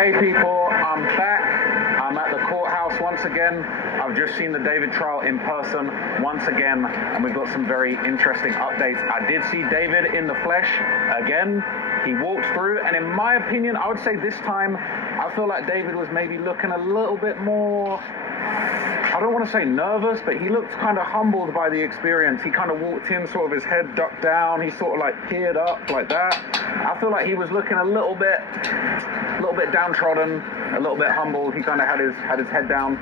Hey people, I'm back. I'm at the courthouse once again. I've just seen the David trial in person once again, and we've got some very interesting updates. I did see David in the flesh again. He walked through, and in my opinion, I would say this time, I feel like David was maybe looking a little bit more, I don't want to say nervous, but he looked kind of humbled by the experience. He kind of walked in, sort of his head ducked down. He sort of like peered up like that. I feel like he was looking a little bit downtrodden, a little bit humbled. He kind of had his head down.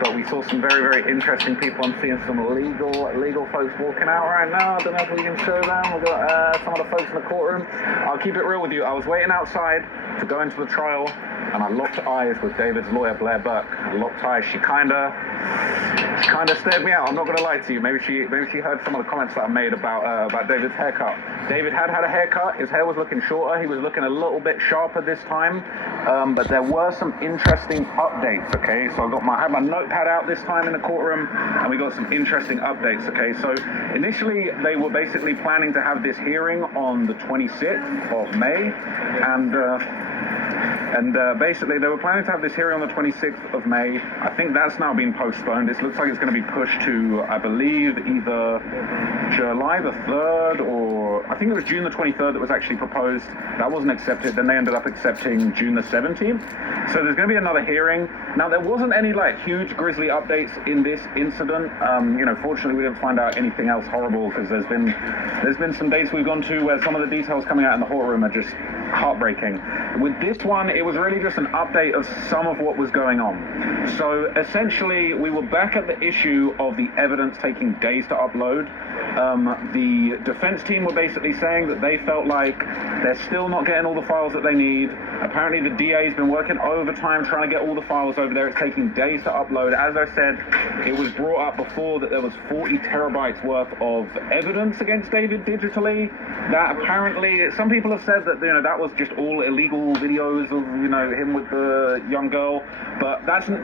But we saw some very, very interesting people. I'm seeing some legal folks walking out right now. I don't know if we can show them. We've got some of the folks in the courtroom. I'll keep it real with you. I was waiting outside to go into the trial, and I locked eyes with David's lawyer, Blair Burke. I locked eyes. She kind of stared me out. I'm not going to lie to you. Maybe she heard some of the comments that I made about David's haircut. David had a haircut. His hair was looking shorter. He was looking a little bit sharper this time. But there were some interesting updates, okay? So I had my notepad out this time in the courtroom, and we got some interesting updates, okay? So initially, they were basically planning to have this hearing on the 26th of May, and basically, they were planning to have this hearing on the 26th of May. I think that's now been postponed. It looks like it's going to be pushed to, I believe, either July the 3rd or I think it was June the 23rd that was actually proposed. That wasn't accepted. Then they ended up accepting June the 17th. So there's going to be another hearing. Now, there wasn't any like huge grisly updates in this incident. Fortunately, we didn't find out anything else horrible because there's been some dates we've gone to where some of the details coming out in the courtroom are just heartbreaking. With this one, it was really just an update of some of what was going on. So essentially, we were back at the issue of the evidence taking days to upload. The defense team were basically saying that they felt like they're still not getting all the files that they need. Apparently, the DA's been working overtime trying to get all the files over there. It's taking days to upload. As I said, it was brought up before that there was 40 terabytes worth of evidence against David digitally. That apparently, some people have said that that was just all illegal videos of him with the young girl, but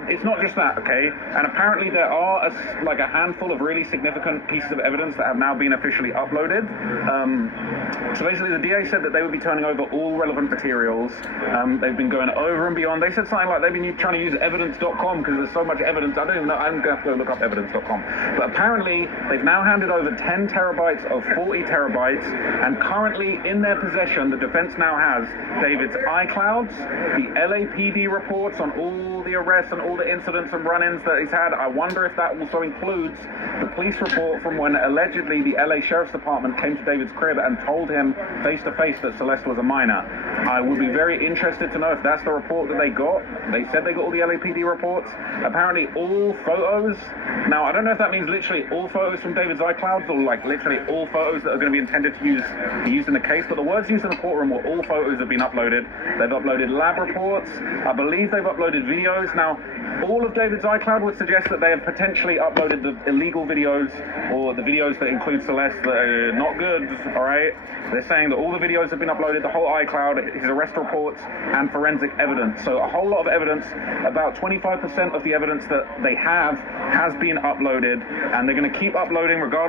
it's not just that, okay? And apparently there are a handful of really significant pieces of evidence that have now been officially uploaded. So basically the DA said that they would be turning over all relevant materials. They've been going over and beyond. They said something like they've been trying to use evidence.com because there's so much evidence. I don't even know. I'm going to have to go look up evidence.com. But apparently they've now handed over 10 terabytes of 40 terabytes, and currently in their possession, the defense now has David's iClouds, the LAPD reports on all the arrests and all the incidents and run-ins that he's had. I wonder if that also includes the police report from when allegedly the LA Sheriff's Department came to David's crib and told him face-to-face that Celeste was a minor. I would be very interested to know if that's the report that they got. They said they got all the LAPD reports. Apparently all photos. Now, I don't know if that means literally all photos from David's iClouds or like literally all photos that are going to be intended to be used in the case, but the words used in the courtroom were all photos have been uploaded. They've uploaded lab reports. I believe they've uploaded videos. Now, all of David's iCloud would suggest that they have potentially uploaded the illegal videos or the videos that include Celeste that are not good, all right? They're saying that all the videos have been uploaded, the whole iCloud, his arrest reports, and forensic evidence. So a whole lot of evidence, about 25% of the evidence that they have has been uploaded, and they're going to keep uploading regardless